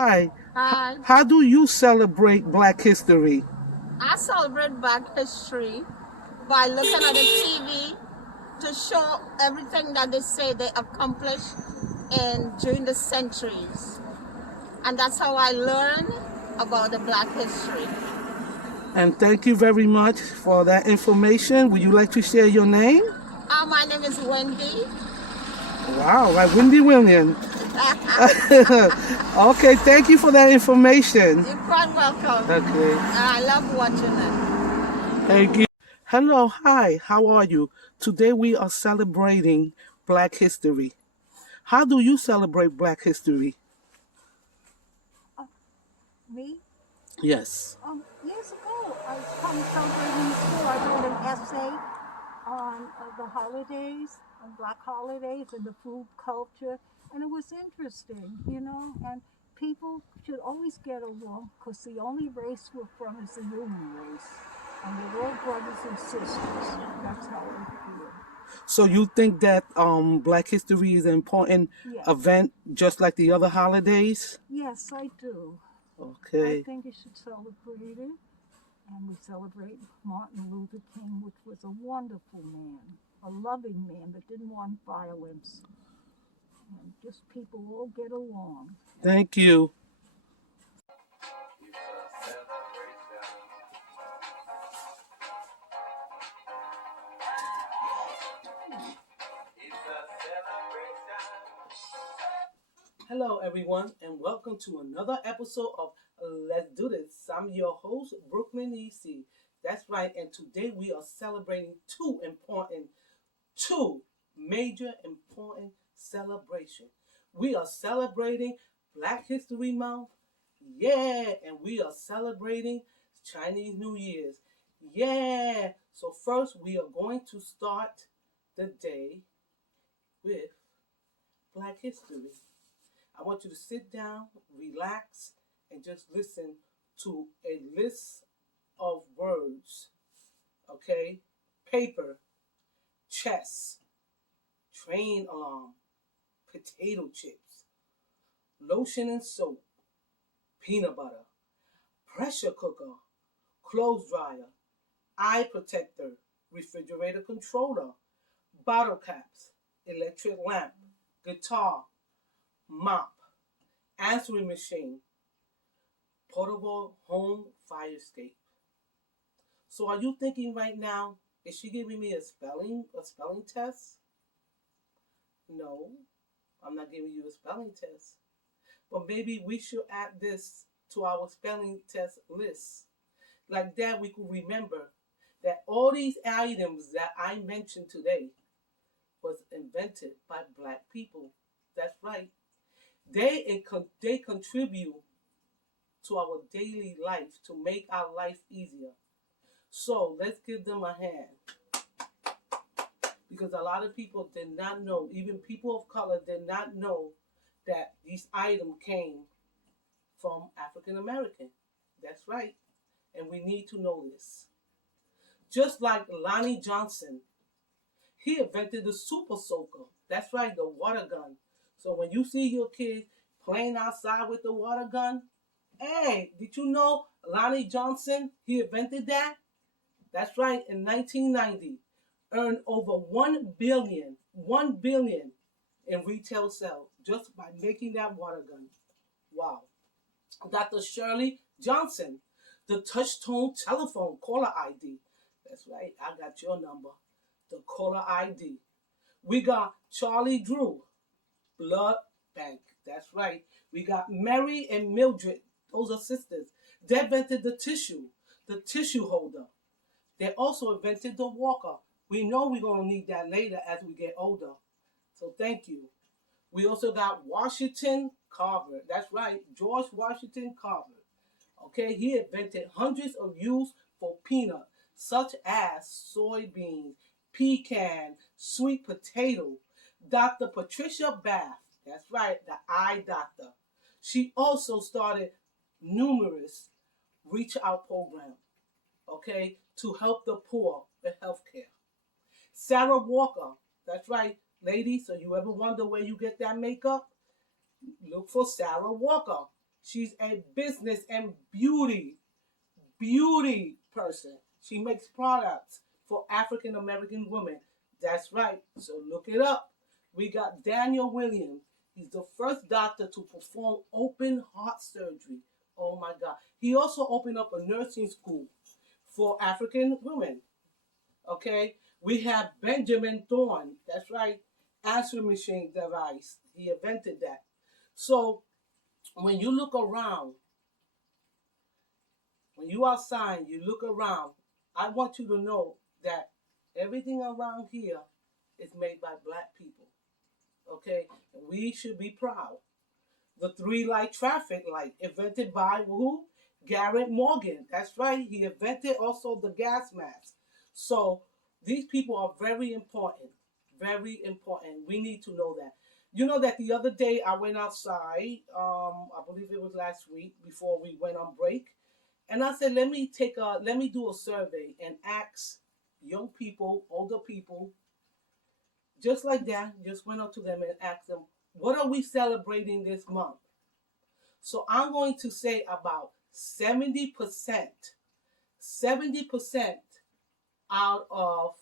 Hi. Hi. How do you celebrate Black History? I celebrate Black history by looking at the TV to show everything that they say they accomplished in during the centuries. And that's how I learn about the Black history. And thank you very much for that information. Would you like to share your name? My name is Wendy. Wow, like Wendy Williams. Okay, thank you for that information. You're quite welcome. Okay, I love watching it. thank you. Hello, hi, how are you? Today we are celebrating Black History. How do you celebrate Black History? Me? Yes. Years ago, I come celebrating in school. I wrote an essay on the holidays, on Black holidays, and the food culture, and it was interesting, And people should always get along because the only race we're from is the human race, and we're all brothers and sisters. That's how I feel. So you think that Black History is an important Yes, event just like the other holidays? yes, I do. I Okay. think you should celebrate it. And we celebrate Martin Luther King, which was a wonderful man, a loving man that didn't want violence. And just people all get along. Thank you. Hello, everyone, and welcome to another episode of Let's Do This. I'm your host, Brooklyn EC. That's right, and today we are celebrating two major important celebrations. We are celebrating Black History Month, yeah, and we are celebrating Chinese New Year's, yeah. So first, we are going to start the day with Black History. I want you to sit down, relax, and just listen to a list of words. Okay? Paper, chess, train alarm, potato chips, lotion and soap, peanut butter, pressure cooker, clothes dryer, eye protector, refrigerator controller, bottle caps, electric lamp, guitar, mop, answering machine, portable home fire escape. So are you thinking right now, is she giving me a spelling test? No, I'm not giving you a spelling test. But maybe we should add this to our spelling test list. Like that we could remember that all these items that I mentioned today was invented by Black people. That's right. They contribute to our daily life to make our life easier. So let's give them a hand because a lot of people did not know, even people of color did not know that these items came from African American. That's right. And we need to know this. Just like Lonnie Johnson, he invented the super soaker. That's right, the water gun. So when you see your kids playing outside with the water gun, hey, did you know Lonnie Johnson, he invented that? That's right, in 1990, earned over 1 billion in retail sales just by making that water gun. Wow. Dr. Shirley Johnson, the touch tone telephone caller ID. That's right, I got your number. The caller ID. We got Charlie Drew, blood bank. That's right. We got Mary and Mildred. Those are sisters. They invented the tissue holder. They also invented the walker. We know we're going to need that later as we get older. So thank you. We also got Washington Carver. That's right, George Washington Carver. Okay, he invented hundreds of uses for peanut, such as soybean, pecan, sweet potato. Dr. Patricia Bath, that's right, the eye doctor. She also started numerous reach out programs, okay, to help the poor with health care. Sarah Walker, that's right, ladies, so you ever wonder where you get that makeup? Look for Sarah Walker. She's a business and beauty person. She makes products for African American women. That's right. So look it up. We got Daniel Williams. He's the first doctor to perform open heart surgery. Oh my God. He also opened up a nursing school for African women. Okay. We have Benjamin Thorne. That's right. Answering machine device. He invented that. So when you look around, when you outside, you look around, I want you to know that everything around here is made by black people. Okay? And we should be proud. The 3-light traffic light, invented by who? Garrett Morgan. That's right. He invented also the gas mask. So these people are very important. Very important. We need to know that. You know that the other day I went outside, I believe it was last week before we went on break. And I said, let me do a survey and ask young people, older people, just like that, just went up to them and asked them, what are we celebrating this month? So I'm going to say about 70% out of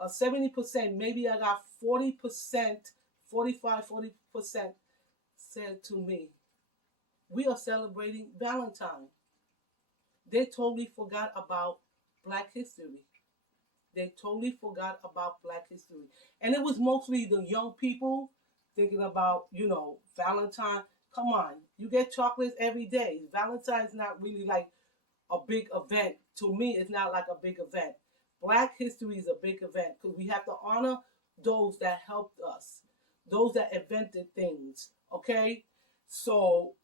70%, maybe I got 40%, 40% said to me, we are celebrating Valentine. They totally forgot about Black history. They totally forgot about Black history. And it was mostly the young people thinking about, Valentine. Come on, you get chocolates every day. Valentine's not really like a big event. To me, it's not like a big event. Black history is a big event because we have to honor those that helped us, those that invented things, okay? So,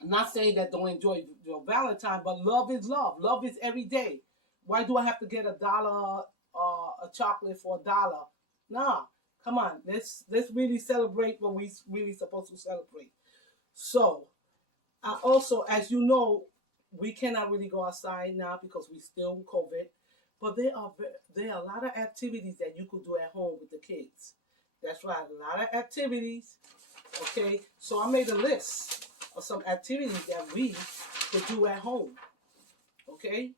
I'm not saying that don't enjoy your Valentine, but love is love. Love is every day. Why do I have to get $1 a chocolate for $1? Nah, come on. Let's really celebrate what we really supposed to celebrate. So, also, as you know, we cannot really go outside now because we still in COVID. But there are a lot of activities that you could do at home with the kids. That's right, a lot of activities. Okay, so I made a list of some activities that we could do at home. Okay,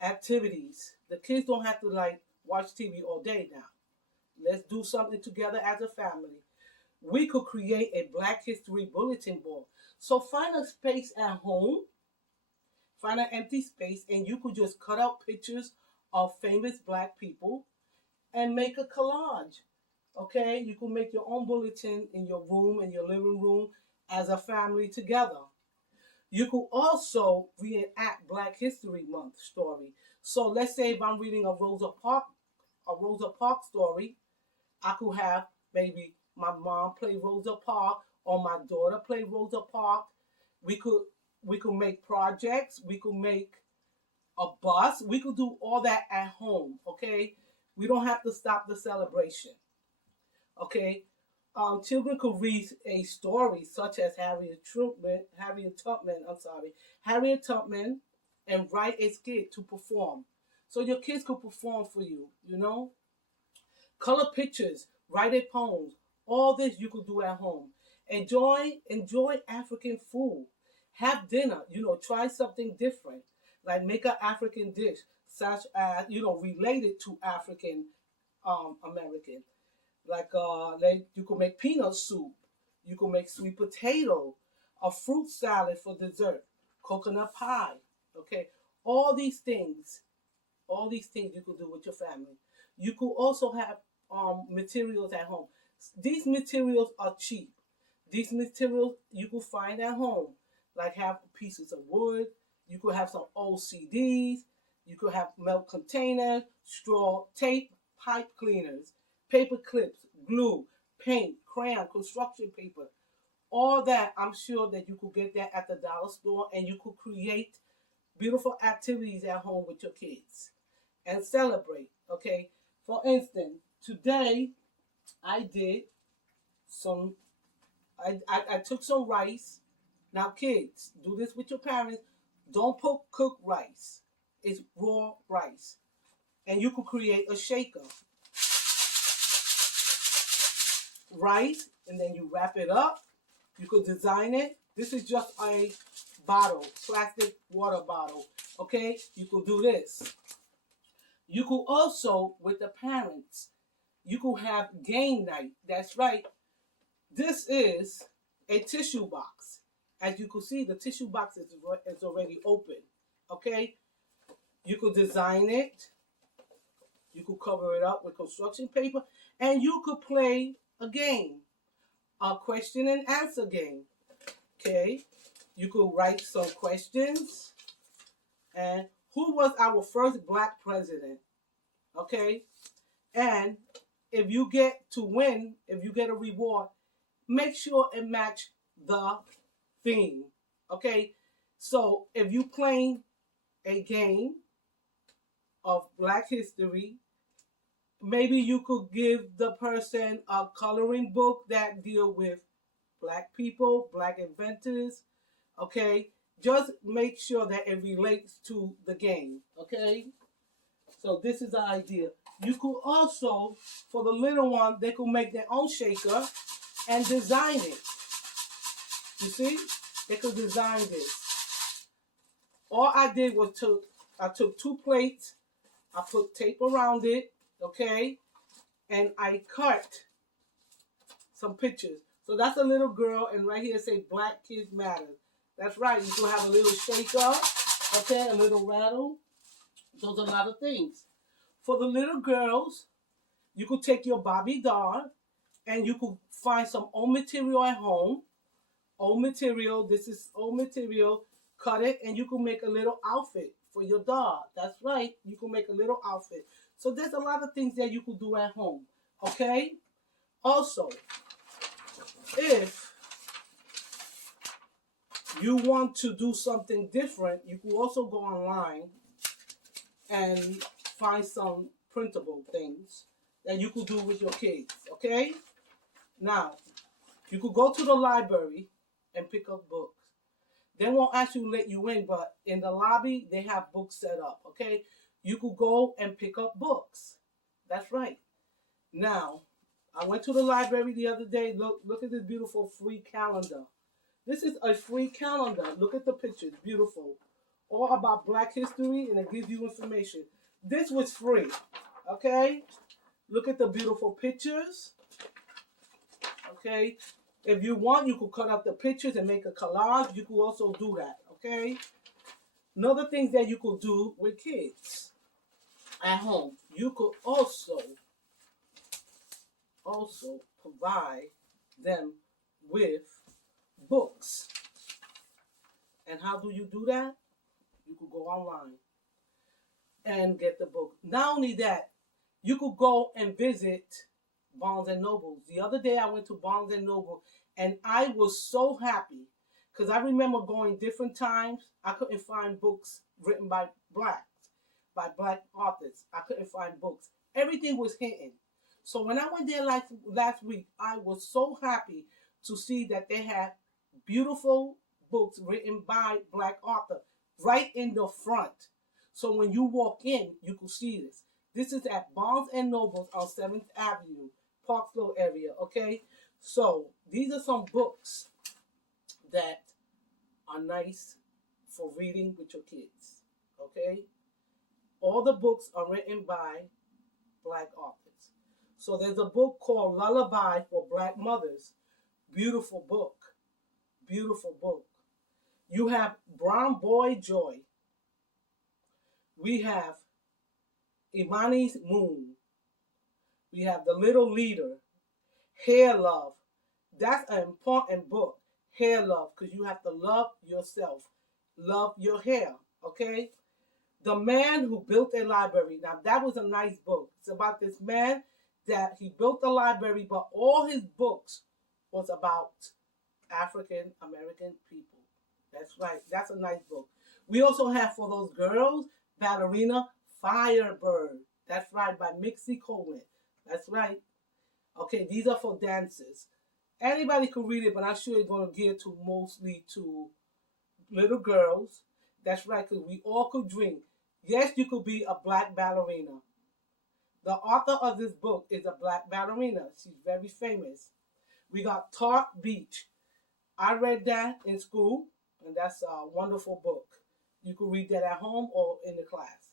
activities. The kids don't have to watch TV all day now. Let's do something together as a family. We could create a Black History bulletin board. So find a space at home, find an empty space, and you could just cut out pictures of famous Black people and make a collage. Okay, you can make your own bulletin in your room, in your living room, as a family together. You could also reenact Black History Month story. So let's say if I'm reading a Rosa Parks story, I could have maybe my mom play Rosa Parks or my daughter play Rosa Parks. We could make projects. We could make a bus. We could do all that at home. Okay, we don't have to stop the celebration. Okay, children could read a story such as Harriet Tubman, and write a skit to perform. So your kids could perform for you, Color pictures, write a poem. All this you could do at home. Enjoy African food. Have dinner, try something different. Like make an African dish, such as, related to African American. Like you could make peanut soup. You could make sweet potato, a fruit salad for dessert, coconut pie. Okay, all these things you could do with your family. You could also have materials at home. These materials are cheap. These materials you could find at home, like have pieces of wood. You could have some old CDs. You could have milk containers, straw, tape, pipe cleaners, paper clips, glue, paint, crayon, construction paper. All that, I'm sure that you could get that at the dollar store, and you could create beautiful activities at home with your kids and celebrate. Okay, for instance, today I took some rice. Now, kids, do this with your parents. Don't cook rice. It's raw rice. And you could create a shaker. Rice, and then you wrap it up, You could design it. This is just a bottle, plastic water bottle. Okay, you could do this. You could also, with the parents, you could have game night. That's right. This is a tissue box. As you can see, the tissue box is already open. Okay, you could design it. You could cover it up with construction paper, and you could play a game, a question and answer game. Okay, you could write some questions. And who was our first black president? Okay, and if you get to win, if you get a reward, make sure it match the theme. Okay, so if you playing a game of Black history, maybe you could give the person a coloring book that deal with Black people, Black inventors. Okay, just make sure that it relates to the game. Okay, so this is the idea. You could also, for the little one, they could make their own shaker and design it. You see, they could design this. All I did was I took 2 plates, I put tape around it, okay, and I cut some pictures. So that's a little girl, and right here say Black Kids Matter. That's right, you can have a little shaker, okay, a little rattle. Those are a lot of things. For the little girls, you could take your Barbie doll, and you could find some old material at home. Old material, this is old material, cut it, and you can make a little outfit for your doll. That's right, you can make a little outfit. So there's a lot of things that you could do at home, okay? Also, if you want to do something different, you can also go online and find some printable things that you could do with your kids, okay? Now, you could go to the library and pick up books. They won't actually let you in, but in the lobby, they have books set up, okay? You could go and pick up books. That's right. Now, I went to the library the other day. Look at this beautiful free calendar. This is a free calendar. Look at the pictures. Beautiful. All about Black history, and it gives you information. This was free, okay? Look at the beautiful pictures, okay? If you want, you could cut up the pictures and make a collage. You could also do that, okay? Another thing that you could do with kids at home, you could also provide them with books. And how do you do that? You could go online and get the book. Not only that, you could go and visit Barnes and Noble. The other day I went to Barnes and Noble, and I was so happy because I remember going different times. I couldn't find books written by Black authors. I couldn't find books. Everything was hidden. So when I went there last week, I was so happy to see that they had beautiful books written by Black authors right in the front. So when you walk in, you can see this. This is at Barnes and Noble on 7th Avenue, Parksville area, okay? So these are some books that are nice for reading with your kids, okay? All the books are written by Black authors. So there's a book called Lullaby for Black Mothers. Beautiful book. Beautiful book. You have Brown Boy Joy. We have Imani's Moon. We have The Little Leader. Hair Love. That's an important book. Hair Love, because you have to love yourself. Love your hair, okay? The Man Who Built a Library. Now, that was a nice book. It's about this man that he built a library, but all his books was about African American people. That's right. That's a nice book. We also have for those girls, Ballerina Firebird. That's right, by Mixie Coleman. That's right. Okay, these are for dancers. Anybody could read it, but I'm sure it's going to gear to mostly to little girls. That's right, because we all could dream. Yes, you could be a Black ballerina. The author of this book is a Black ballerina. She's very famous. We got Tart Beach. I read that in school, and that's a wonderful book. You can read that at home or in the class.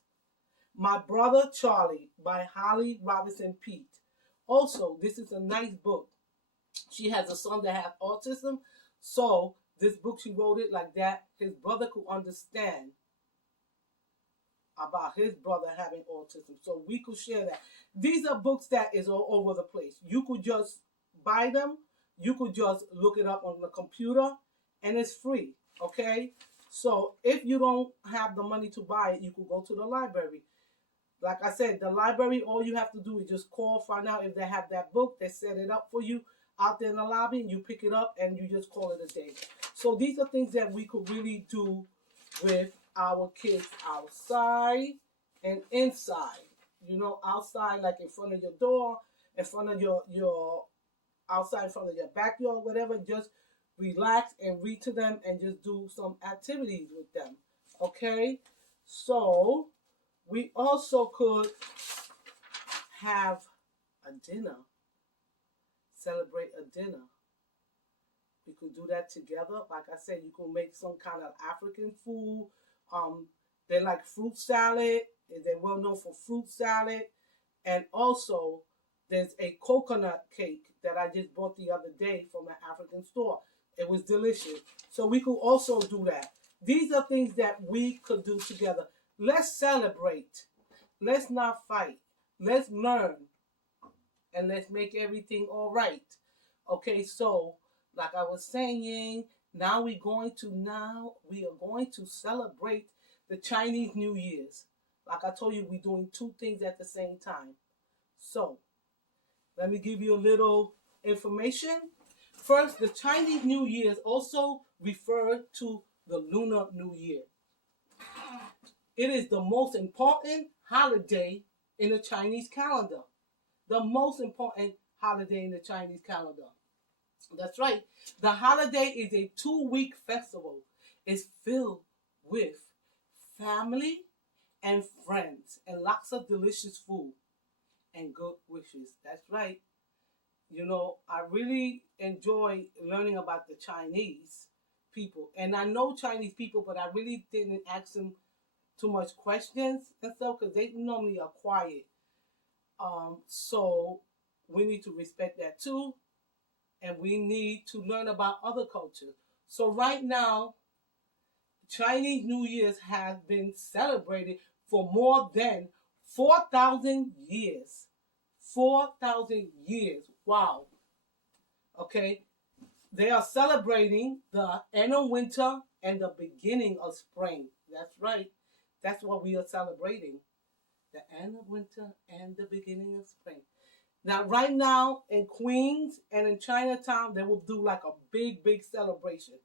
My Brother Charlie by Holly Robinson Peete. Also, this is a nice book. She has a son that has autism, so this book she wrote it like that his brother could understand about his brother having autism, so we could share that. These are books that is all over the place. You could just buy them. You could just look it up on the computer, and it's free. Okay, so if you don't have the money to buy it, you could go to the library. Like I said, the library, all you have to do is just call, find out if they have that book. They set it up for you out there in the lobby, and you pick it up, and you just call it a day. So these are things that we could really do with our kids outside and inside. You know, outside, like in front of your door, in front of your outside, in front of your backyard, whatever. Just relax and read to them, and just do some activities with them. Okay, so we also could have a dinner, celebrate a dinner. We could do that together. Like I said, you can make some kind of African food. They like fruit salad. They're well known for fruit salad. And also, there's a coconut cake that I just bought the other day from an African store. It was delicious. So we could also do that. These are things that we could do together. Let's celebrate. Let's not fight. Let's learn. And let's make everything all right. Okay, so like I was saying, now we are going to celebrate the Chinese New Year's. Like I told you, we're doing two things at the same time. So let me give you a little information. First, the Chinese New Year is also referred to the Lunar New Year. It is the most important holiday in the Chinese calendar. The most important holiday in the Chinese calendar. That's right. The holiday is a 2-week festival. It's filled with family and friends and lots of delicious food and good wishes. That's right. You know, I really enjoy learning about the Chinese people. And I know Chinese people, but I really didn't ask them too much questions and stuff because they normally are quiet. So we need to respect that too. And we need to learn about other cultures. So right now, Chinese New Year's has been celebrated for more than 4,000 years. 4,000 years. Wow. Okay. They are celebrating the end of winter and the beginning of spring. That's right. That's what we are celebrating. The end of winter and the beginning of spring. Now, right now in Queens and in Chinatown, they will do like a big, big celebration.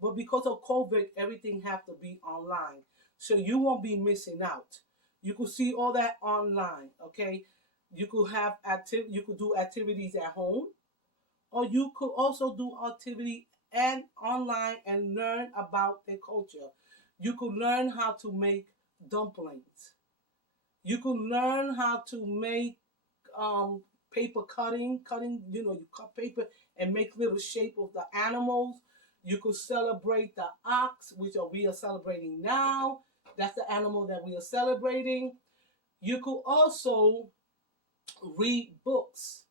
But because of COVID, everything has to be online. So you won't be missing out. You could see all that online, okay? You could have you could do activities at home, or you could also do activity and online and learn about their culture. You could learn how to make dumplings. You could learn how to make paper cutting, you cut paper and make little shape of the animals. You could celebrate the ox, which we are celebrating now. That's the animal that we are celebrating. You could also read books.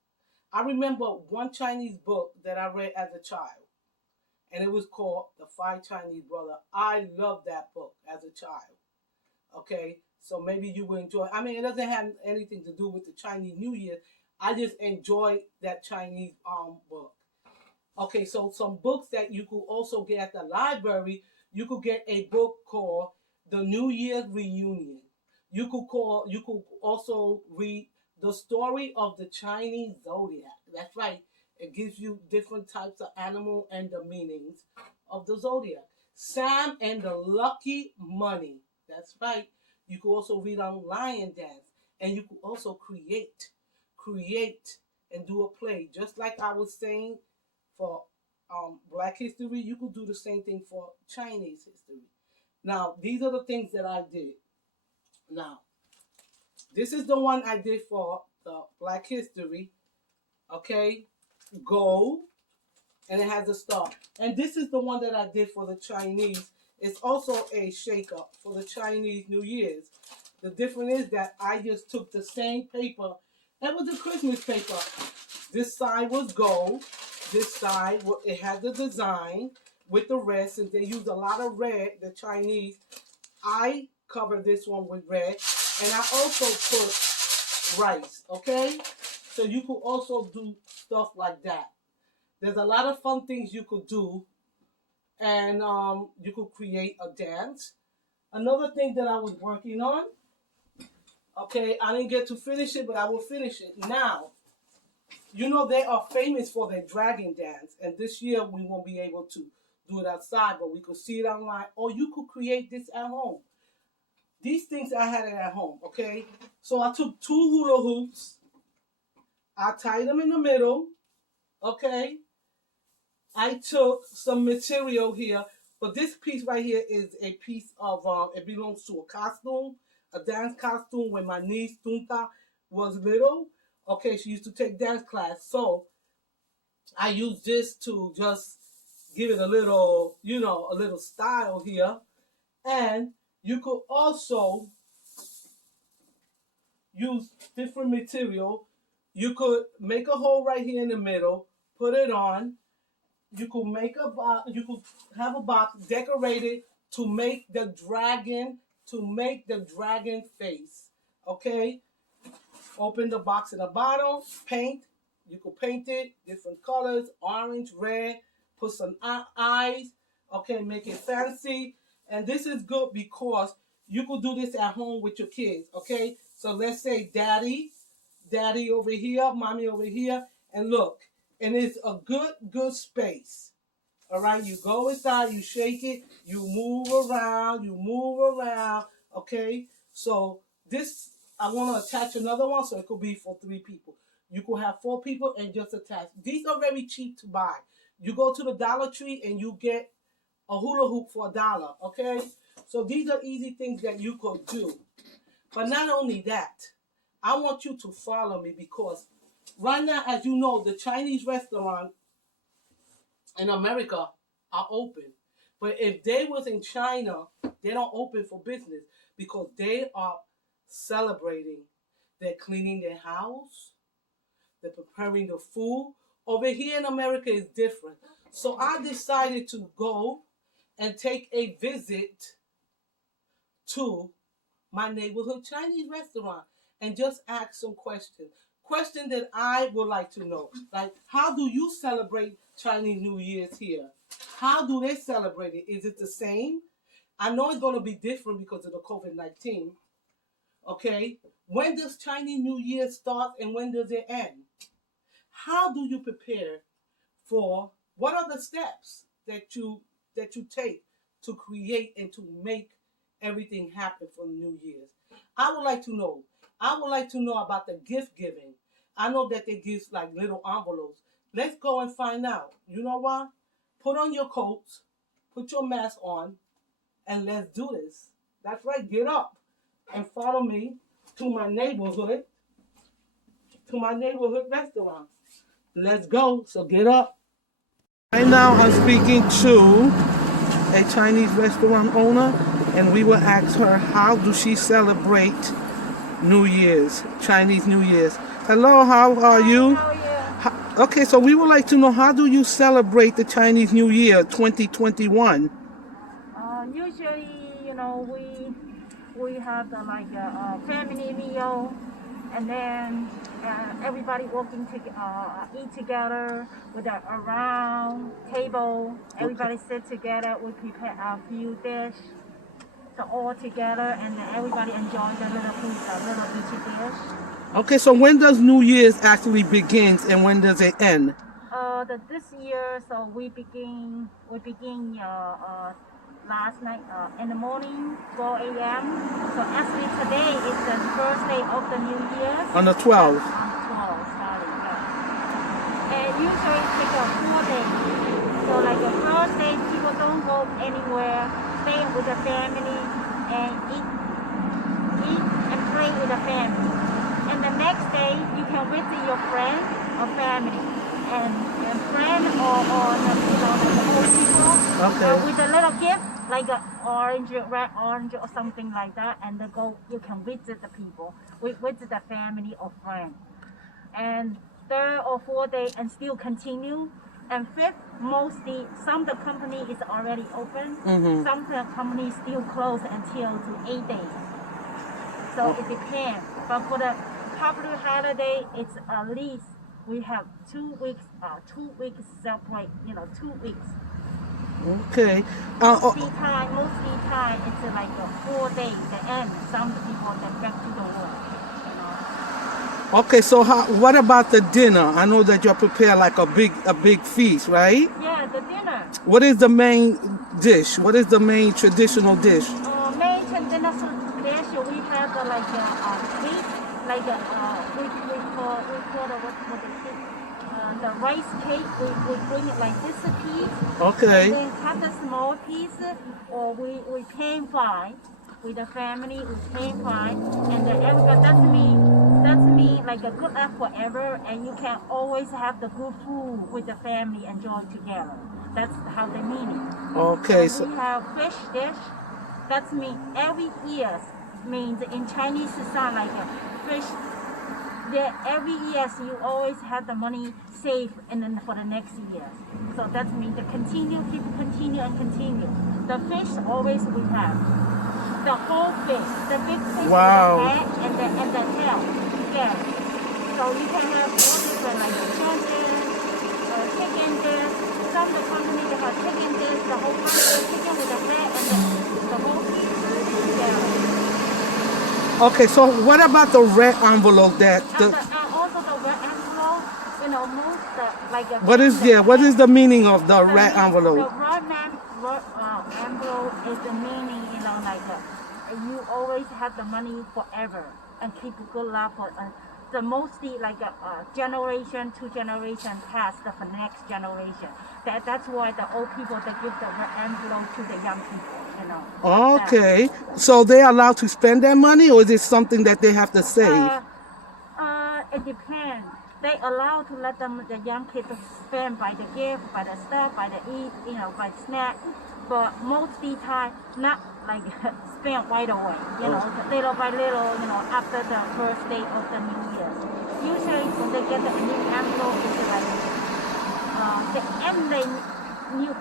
I remember one Chinese book that I read as a child, and it was called The Five Chinese Brothers. I loved that book as a child. Okay, so maybe you will enjoy. I mean, it doesn't have anything to do with the Chinese New Year. I just enjoy that Chinese book. Okay, so some books that you could also get at the library. You could get a book called The New Year's Reunion. You could also read The Story of the Chinese Zodiac. That's right. It gives you different types of animal and the meanings of the zodiac. Sam and the Lucky Money. That's right. You could also read on Lion Dance, and you could also create and do a play. Just like I was saying for Black history, you could do the same thing for Chinese history. Now, these are the things that I did. Now, this is the one I did for the Black history. Okay, go and it has a star. And this is the one that I did for the Chinese. It's also a shaker for the Chinese New Year's. The difference is that I just took the same paper. It was a Christmas paper. This side was gold. This side, it had the design with the red. Since they use a lot of red, the Chinese, I cover this one with red. And I also put rice, okay? So you could also do stuff like that. There's a lot of fun things you could do. And you could create a dance. Another thing that I was working on, okay, I didn't get to finish it, but I will finish it now. You know, they are famous for their dragon dance, and this year we won't be able to do it outside, but we could see it online, or you could create this at home. These things I had it at home, okay? So I took 2 hula hoops, I tied them in the middle, okay? I took some material here, but this piece right here is a piece of, it belongs to a costume, a dance costume when my niece Tunta was little. Okay, she used to take dance class, so I used this to just give it a little, you know, a little style here. And you could also use different material. You could make a hole right here in the middle, put it on. You could make a box, you could have a box decorated to make the dragon face. Okay? Open the box in the bottom, paint. You could paint it different colors, orange, red, put some eyes, okay, make it fancy. And this is good because you could do this at home with your kids, okay? So let's say daddy over here, mommy over here, and look, and it's a good space. All right, you go inside, you shake it, you move around, okay? So this, I want to attach another one, so it could be for 3 people. You could have 4 people and just attach. These are very cheap to buy. You go to the Dollar Tree and you get a hula hoop for $1, okay? So these are easy things that you could do. But not only that, I want you to follow me because right now, as you know, the Chinese restaurant in America are open. But if they was in China, they don't open for business because they are celebrating. They're cleaning their house. They're preparing the food. Over here in America is different. So I decided to go and take a visit to my neighborhood Chinese restaurant and just ask some questions. Questions that I would like to know. Like, how do you celebrate Chinese New Year's here? How do they celebrate it? Is it the same? I know it's going to be different because of the COVID-19. Okay? When does Chinese New Year start and when does it end? How do you prepare for, what are the steps that you take to create and to make everything happen for New Year's? I would like to know. I would like to know about the gift giving. I know that they give like little envelopes. Let's go and find out. You know what? Put on your coats, put your mask on, and let's do this. That's right, get up and follow me to my neighborhood restaurant. Let's go, so get up. Right now I'm speaking to a Chinese restaurant owner, and we will ask her how do she celebrate New Year's, Chinese New Year's. Hello, how are you? How are you? Okay, so we would like to know, how do you celebrate the Chinese New Year 2021? Usually, you know, we have the family meal, and then everybody working to eat together with a round table. Everybody sit together. We prepare a few dishes, so all together, and then everybody enjoy the little piece, a little each dish. Okay, so when does New Year's actually begins and when does it end? This year, so we begin last night in the morning, 4 a.m. So actually today is the first day of the New Year. On the 12th. On 12th, starting, yeah. And usually it takes 4 days. So like the first day, people don't go anywhere, stay with the family and eat and play with the family. And the next day, you can visit your friends or family and friend or the old people Okay. with a little gift like an orange, red orange or something like that, and they go. You can visit the people, visit the family or friend, and third or fourth day and still continue. And fifth, mostly some of the company is already open. Mhm. Some of the company still closed until to 8 days. So it depends. But for the public holiday, it's at least we have 2 weeks. 2 weeks separate. 2 weeks. Okay. Mostly time, it's like 4 days. The end. Some people then back to the work. Okay, so what about the dinner? I know that you prepare like a big feast, right? Yeah, the dinner. What is the main dish? What is the main traditional dish? Main traditional dish we have like cake, like we call the rice cake. We bring it like this piece. Okay. And then cut the small piece, or we pan fry with the family. We pan fry, and then everybody. That's me like a good luck forever, and you can always have the good food with the family, enjoy together. That's how they mean it. Okay. So we have fish dish. That's me every year means in Chinese sound like a fish. Every year you always have the money saved and then for the next year. So that means the continue. The fish always we have. The whole fish, the big fish Wow. with the head and the tail together. So you can have all different like chicken dish. Some of the company they have chicken dish, the whole chicken with the head and the whole piece together. Okay, so what about the red envelope that And also the red envelope, most like a what is the meaning of the red envelope? The red envelope is the meaning, like you always have the money forever and keep good luck for the mostly like a generation, 2 generation past for the next generation. That's why the old people they give the red envelope to the young people. Okay, so they're allowed to spend their money, or is it something that they have to save? It depends. They allow to let them the young kids spend by the gift, by the stuff, by the eat, by snack. But mostly time not like spend right away. Little by little. After the first day of the New Year. Usually when they get the new envelope, it's like the end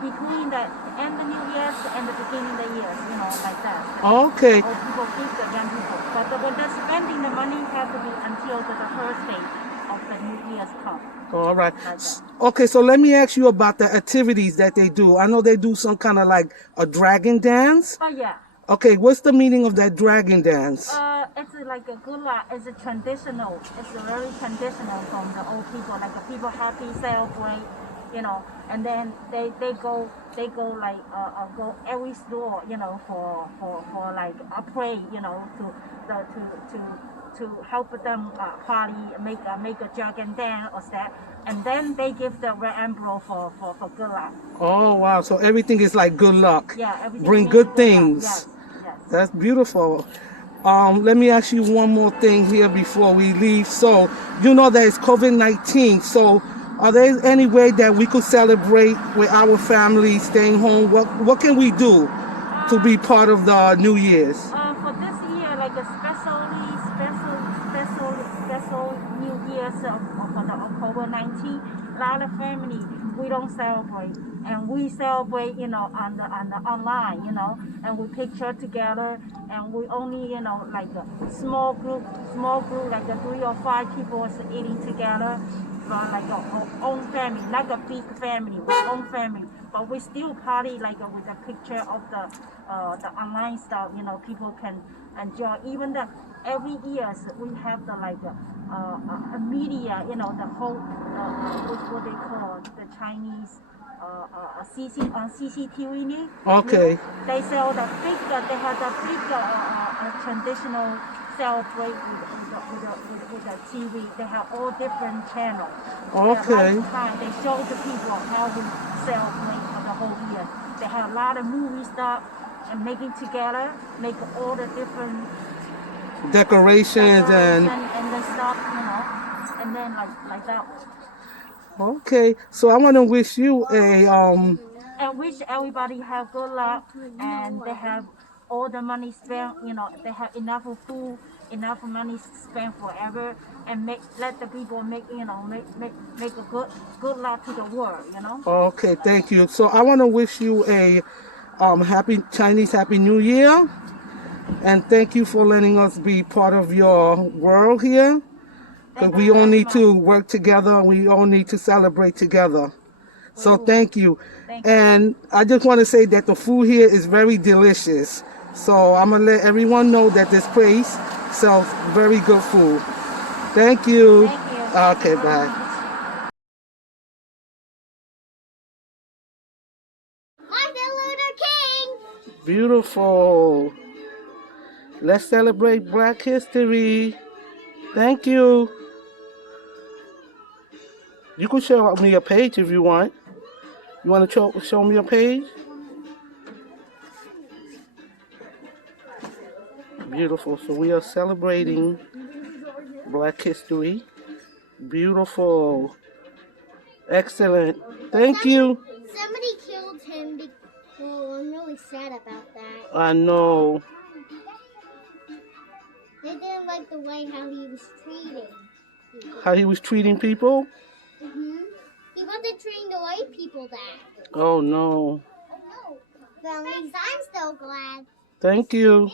between the end of New Year's and the beginning of the year, like that. Okay. Or people give the young people. But when they're spending the money, have to be until the first day of the New Year's come. All right. Like that. Okay, so let me ask you about the activities that they do. I know they do some kind of like a dragon dance. Oh yeah. Okay, what's the meaning of that dragon dance? It's like a good luck. It's a traditional. It's very traditional from the old people. Like the people happy celebrate. And then they go like go every store, for like a pray, to help them party, make a dragon dance or that, and then they give the red envelope for good luck. Oh wow! So everything is like good luck. Yeah, everything. Bring means good things. Yes, yes. That's beautiful. Let me ask you one more thing here before we leave. So you know that it's COVID-19. So are there any way that we could celebrate with our family staying home? What can we do to be part of the New Year's? For this year, like a special New Year's for the COVID-19, a lot of family we don't celebrate, and we celebrate, on the online, and we picture together, and we only, like a small group, like a 3 or 5 people is eating together. Like our own family, not a big family, our own family, but we still party like with a picture of the online stuff. People can enjoy. Even every year we have the like a media. The whole what they call the Chinese CCTV news. Okay. They sell the big. They have the big traditional celebrate with the TV. They have all different channels. Okay. They show the people how we celebrate for the whole year. They have a lot of movie stuff and making together, make all the different Decorations and the stuff, and then like that. Okay, so I want to wish you a And wish everybody have good luck and they have all the money spent, they have enough of food, enough money spent forever, and let the people make a good luck to the world. Okay, thank you. So I want to wish you a happy Chinese Happy New Year, and thank you for letting us be part of your world here. Because Thank we you all very need much. to work together. We all need to celebrate together. So thank you. Thank you. And I just want to say that the food here is very delicious. So I'm going to let everyone know that this place sells very good food. Thank you. Thank you. Okay, bye. Martin Luther King! Beautiful. Let's celebrate Black History. Thank you. You can show me a page if you want. You want to show me a page? Beautiful. So we are celebrating Black History. Beautiful. Excellent. Thank you. Somebody killed him. Well, I'm really sad about that. I know. They didn't like the way how he was treating people. How he was treating people? He wasn't treating the white people that. Oh no. But at least I'm still glad. Thank you.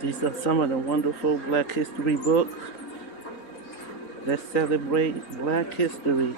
These are some of the wonderful Black History books. Let's celebrate Black History.